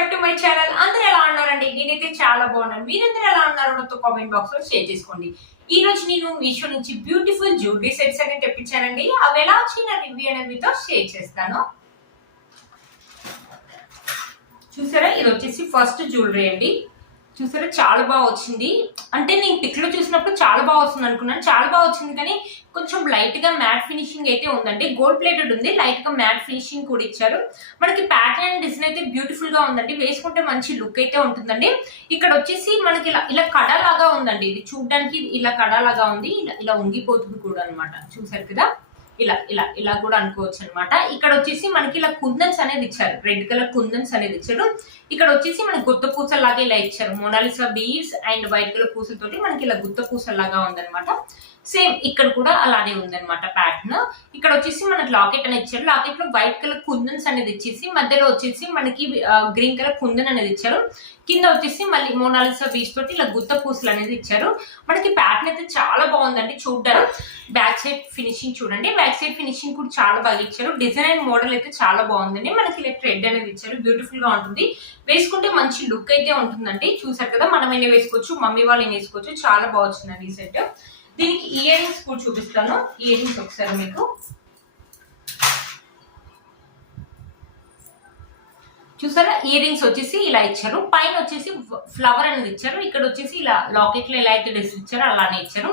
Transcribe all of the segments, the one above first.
Back to my channel. అందరూ ఎలా ఉన్నారండి? నేనైతే చాలా బాగున్నాను. మీరందరూ ఎలా ఉన్నారో నాతో కామెంట్ బాక్స్ లో షేర్ చేసుకోండి. ఈ రోజు నేను మీషో నుంచి బ్యూటిఫుల్ జ్యువెలరీ సెట్స్ అనేది తెప్పించానండి. అవి ఎలా వచ్చి నా రివ్యూ అనేది మీతో షేర్ చేస్తాను. చూసారా, ఇది వచ్చేసి ఫస్ట్ జ్యువెలరీ అండి. చూసారా, చాలా బాగా వచ్చింది. అంటే నేను పిక్ లో చూసినప్పుడు చాలా బాగా వస్తుంది అనుకున్నాను. చాలా బాగా వచ్చింది, కానీ కొంచెం లైట్ గా మ్యాట్ ఫినిషింగ్ అయితే ఉందండి. గోల్డ్ ప్లేటెడ్ ఉంది, లైట్ గా మ్యాట్ ఫినిషింగ్ కూడా ఇచ్చారు. మనకి ప్యాటర్న్ అండ్ డిజైన్ అయితే బ్యూటిఫుల్ గా ఉందండి. వేసుకుంటే మంచి లుక్ అయితే ఉంటుందండి. ఇక్కడ వచ్చేసి మనకి ఇలా కడ లాగా ఉందండి. ఇది చూడడానికి ఇలా కడ లాగా ఉంది, ఇలా ఉంగిపోతుంది కూడా అనమాట. చూసారు కదా, ఇలా ఇలా ఇలా కూడా అనుకోవచ్చు అనమాట. ఇక్కడ వచ్చేసి మనకి ఇలా కుందన్స్ అనేది ఇచ్చారు, రెడ్ కలర్ కుందన్స్ అనేది ఇచ్చారు. ఇక్కడ వచ్చేసి మనకి గుత్త పూసలాగా ఇలా ఇచ్చారు. Monalisa beads and white colour పూసలతోటి మనకి ఇలా గుత్త పూసలాగా ఉందన్నమాట. సేమ్ ఇక్కడ కూడా అలానే ఉందన్నమాట ప్యాటర్న్. ఇక్కడ వచ్చేసి మనకి లాకెట్ అనేది ఇచ్చారు. లాకెట్ లో వైట్ కలర్ కుందన్స్ అనేది ఇచ్చేసి మధ్యలో వచ్చేసి మనకి గ్రీన్ కలర్ కుందన్ అనేది ఇచ్చారు. కింద వచ్చేసి మళ్ళీ మోనాలిసా బీడ్స్ తోటి ఇలా గుత్త పూసలు అనేది ఇచ్చారు. మనకి ప్యాటర్న్ అయితే చాలా బాగుందండి చూడడానికి. బ్యాక్ సైడ్ ఫినిషింగ్ చూడండి, బ్యాక్ సైడ్ ఫినిషింగ్ కూడా చాలా బాగా ఇచ్చారు. డిజైన్ అండ్ మోడల్ అయితే చాలా బాగుందండి. మనకి ఇలా థ్రెడ్ అనేది ఇచ్చారు, బ్యూటిఫుల్ గా ఉంటుంది. వేసుకుంటే మంచి లుక్ అయితే ఉంటుందండి. చూసారు కదా, మనమైనా వేసుకోవచ్చు, మమ్మీ వాళ్ళని వేసుకోవచ్చు. చాలా బాగుందండి ఈ సెట్. దీనికి ఇయర్ రింగ్స్ కూడా చూపిస్తాను. ఇయర్ రింగ్స్ ఒకసారి మీకు చూసారా, ఇయర్ రింగ్స్ వచ్చేసి ఇలా ఇచ్చారు. పైన వచ్చేసి ఫ్లవర్ అనేది ఇచ్చారు. ఇక్కడ వచ్చేసి ఇలా లాకెట్ లో ఎలా అయితే డ్రెస్ ఇచ్చారో అలానే ఇచ్చారు.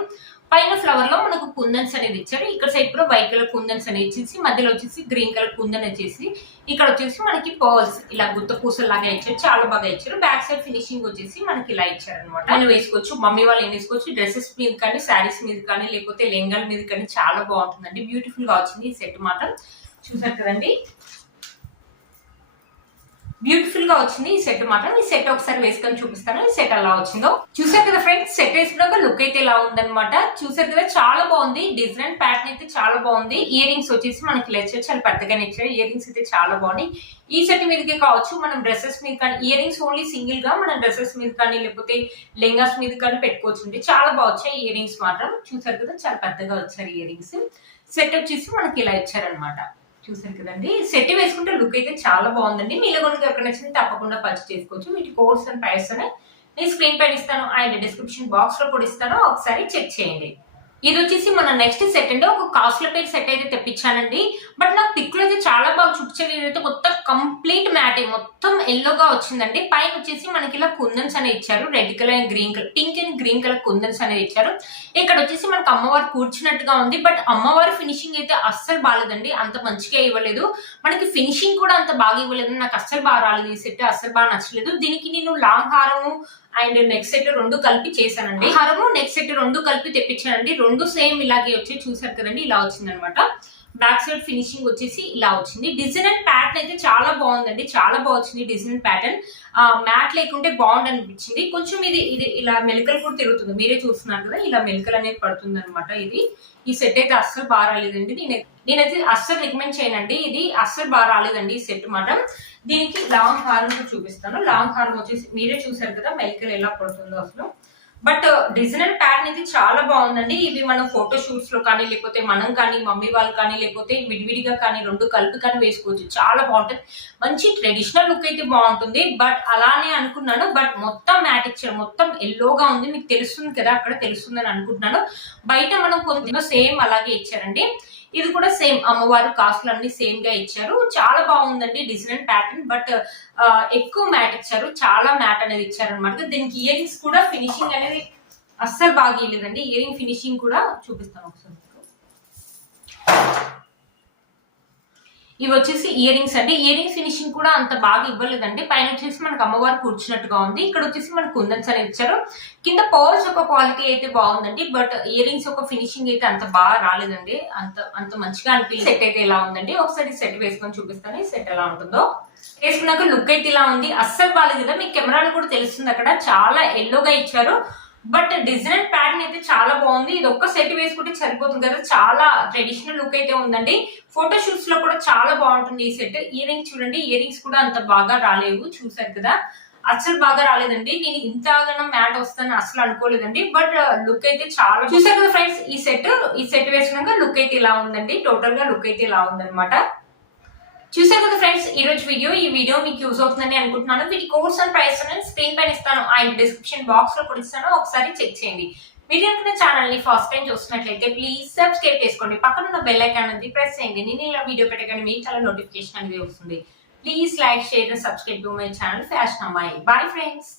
పైన ఫ్లవర్ లో మనకు కుందన్స్ అనేది ఇచ్చారు. ఇక్కడ సైడ్ కూడా వైట్ కలర్ కుందన్స్ అనేది ఇచ్చేసి మధ్యలో వచ్చేసి గ్రీన్ కలర్ కుందన్ వచ్చేసి ఇక్కడ వచ్చేసి మనకి పర్ల్స్ ఇలా గుత్త పూసలు లాగా ఇచ్చారు. చాలా బాగా ఇచ్చారు. బ్యాక్ సైడ్ ఫినిషింగ్ వచ్చేసి మనకి ఇలా ఇచ్చారు అనమాట. నేను వేసుకోవచ్చు, మమ్మీ వాళ్ళు ఏం వేసుకోవచ్చు. డ్రెస్సెస్ మీద కానీ, శారీస్ మీద కానీ, లేకపోతే లెంగాల మీద కానీ చాలా బాగుంటుందండి. బ్యూటిఫుల్ గా వచ్చింది ఈ సెట్ మాత్రం. చూసారు కదండి, బ్యూటిఫుల్ గా వచ్చింది ఈ సెట్ మాత్రం. ఈ సెట్ ఒకసారి వేసుకొని చూపిస్తాను ఈ సెట్ ఎలా వచ్చిందో. చూసారు కదా ఫ్రెండ్స్, సెట్ వేసుకున్నాక లుక్ అయితే ఇలా ఉందన్నమాట. చూసారు కదా, చాలా బాగుంది. డిజైన్ ప్యాటర్న్ అయితే చాలా బాగుంది. ఇయర్ రింగ్స్ వచ్చేసి మనకి లెచ్చర్ చాలా పెద్దగానే ఇచ్చారు. ఇయర్ రింగ్స్ అయితే చాలా బాగున్నాయి. ఈ సెట్ మీదకే కావచ్చు, మనం డ్రెస్సెస్ మీద కానీ, ఇయర్ రింగ్స్ ఓన్లీ సింగిల్ గా మనం డ్రెస్సెస్ మీద కానీ లేకపోతే లెంగాస్ మీద కానీ పెట్టుకోవచ్చు. చాలా బాగా వచ్చాయి ఇయర్ రింగ్స్ మాత్రం. చూసారు కదా, చాలా పెద్దగా వచ్చారు ఇయర్ రింగ్స్. సెట్ వచ్చేసి మనకి ఇలా ఇచ్చారనమాట. చూసారు కదండి, సెట్ వేసుకుంటే లుక్ అయితే చాలా బాగుందండి. మీలో కనుక ఎవరికి నచ్చింది తప్పకుండా పర్చేస్ చేసుకోవచ్చు. వీటి కోడ్స్ అండ్ ప్రైస్ అని నేను స్క్రీన్ పైన ఇస్తాను అండ్ డిస్క్రిప్షన్ బాక్స్ లో కూడా ఇస్తాను, ఒకసారి చెక్ చేయండి. ఇది వచ్చేసి మన నెక్స్ట్ సెట్ అండి. ఒక కాస్ట్లపేట్ సెట్ అయితే తెప్పించానండి. బట్ నాకు పిక్ లో అయితే చాలా బాగా చూపించారు. ఇదైతే మొత్తం కంప్లీట్ మ్యాట్, మొత్తం ఎల్లోగా వచ్చిందండి. పైన వచ్చేసి మనకి ఇలా కుందన్స్ అనేది ఇచ్చారు. Red colour and green colour, pink and green colour kundans అనేది ఇచ్చారు. ఇక్కడ వచ్చేసి మనకు అమ్మవారు కూర్చున్నట్టుగా ఉంది. బట్ అమ్మవారి ఫినిషింగ్ అయితే అస్సలు బాగాలేదండి, అంత మంచిగా ఇవ్వలేదు. మనకి ఫినిషింగ్ కూడా అంత బాగా ఇవ్వలేదు. నాకు అస్సలు బాగా రాలేదు ఈ సెట్, అస్సలు బాగా నచ్చలేదు. దీనికి నేను లాంగ్ హారము అండ్ నెక్ సెట్ రెండు కలిపి చేశానండి. హారము నెక్ సెట్ రెండు కలిపి తెప్పించానండి. రెండు సేమ్ ఇలాగే వచ్చి చూసారు కదండి, ఇలా వచ్చింది అనమాట. బ్యాక్ సైడ్ ఫినిషింగ్ వచ్చేసి ఇలా వచ్చింది. డిజైన్ అండ్ ప్యాటర్న్ అయితే చాలా బాగుందండి, చాలా బాగా వచ్చింది డిజైన్ ప్యాటర్న్. మ్యాట్ లేకుంటే బాగుంది అనిపించింది. కొంచెం ఇది ఇలా మెలికలు కూడా తిరుగుతుంది, మీరే చూస్తున్నారు కదా, ఇలా మెలికలు అనేది పడుతుంది అనమాట. ఈ సెట్ అయితే అస్సలు బాగా రాలేదండి. నేనైతే అస్సలు రికమెండ్ చేయనండి, ఇది అస్సలు బాగా రాలేదండి ఈ సెట్ మాత్రం. దీనికి లాంగ్ హారం కూడా చూపిస్తాను. లాంగ్ హారం వచ్చేసి మీరే చూసారు కదా, మెలికలు ఎలా పడుతుందో అసలు. బట్ డిజైనర్ ప్యాటర్న్ అయితే చాలా బాగుందండి. ఇవి మనం ఫోటో షూట్స్ లో కానీ, లేకపోతే మనం కానీ, మమ్మీ వాళ్ళు కానీ, లేకపోతే విడివిడిగా కానీ, రెండు కలిపి కానీ వేసుకోవచ్చు. చాలా బాగుంటుంది, మంచి ట్రెడిషనల్ లుక్ అయితే బాగుంటుంది. బట్ అలానే అనుకున్నాను, బట్ మొత్తం మ్యాట్ ఇచ్చారు, మొత్తం ఎల్లోగా ఉంది. మీకు తెలుస్తుంది కదా, అక్కడ తెలుస్తుందని అనుకుంటున్నాను. బయట మనం కొంత సేమ్ అలాగే ఇచ్చారండి. ఇది కూడా సేమ్, అమ్మవారు కాస్ట్లు అన్ని సేమ్ గా ఇచ్చారు. చాలా బాగుందండి డిజైన్ ప్యాటర్న్. బట్ ఎక్కువ మ్యాట్ ఇచ్చారు, చాలా మ్యాట్ అనేది ఇచ్చారు అనమాట. దీనికి ఇయర్ రింగ్స్ కూడా ఫినిషింగ్ అనేది అస్సలు బాగా ఇవ్వలేదండి. ఇయర్ రింగ్ ఫినిషింగ్ కూడా చూపిస్తాను ఒకసారి. ఇవి వచ్చేసి ఇయర్ రింగ్స్ అండి. ఇయర్ రింగ్స్ ఫినిషింగ్ కూడా అంత బాగా ఇవ్వలేదండి. పైన వచ్చేసి మనకు అమ్మవారు కూర్చున్నట్టుగా ఉంది. ఇక్కడ వచ్చేసి మనకు కుందన్స్ అనేది ఇచ్చారు. కింద పర్ల్స్ ఒక క్వాలిటీ అయితే బాగుందండి. బట్ ఇయర్ రింగ్స్ ఒక ఫినిషింగ్ అయితే అంత బాగా రాలేదండి, అంత మంచిగా అనిపించింది. సెట్ అయితే ఎలా ఉందండి, ఒకసారి సెట్ వేసుకొని చూపిస్తాను ఈ సెట్ ఎలా ఉంటుందో. వేసుకున్నాక లుక్ అయితే ఇలా ఉంది, అస్సలు బాగాలేదు కదా. మీకు కెమెరాలో కూడా తెలుస్తుంది, అక్కడ చాలా ఎల్లోగా ఇచ్చారు. బట్ డిజైన్ ప్యాటర్న్ అయితే చాలా బాగుంది. ఇది ఒక్క సెట్ వేసుకుంటే సరిపోతుంది కదా, చాలా ట్రెడిషనల్ లుక్ అయితే ఉందండి. ఫోటో షూట్స్ లో కూడా చాలా బాగుంటుంది ఈ సెట్. ఇయర్ రింగ్స్ చూడండి, ఇయర్ రింగ్స్ కూడా అంత బాగా రాలేవు, చూసారు కదా, అస్సలు బాగా రాలేదండి. నేను ఇంతగానో మ్యాట్ వస్తాను అసలు అనుకోలేదండి. బట్ లుక్ అయితే చాలా చూసారు కదా ఫ్రెండ్స్. ఈ సెట్ వేసుకున్నాక లుక్ అయితే ఇలా ఉందండి. టోటల్ గా లుక్ అయితే ఇలా ఉందన్నమాట. చూసారు కదా ఫ్రెండ్స్ ఈ వీడియో మీకు యూజ్ అవుతుందని అనుకుంటున్నాను. వీటి కోర్స్ అండ్ ప్రైస్ స్క్రీన్ పైన ఇస్తాను, అండ్ డిస్క్రిప్షన్ బాక్స్ లో కూడా ఇస్తాను, ఒకసారి చెక్ చేయండి. మీరు కనుక ఛానల్ ని ఫస్ట్ టైం చూస్తున్నట్లయితే ప్లీజ్ సబ్స్క్రైబ్ చేసుకోండి, పక్కన ఉన్న బెల్ ఐకాన్ ఉంది ప్రెస్ చేయండి. నేను ఇలా వీడియో పెట్టగానే మీకు చాలా నోటిఫికేషన్ అనేది వస్తుంది. Please like, share and subscribe to my channel fashion అమ్మాయి. Boy friends.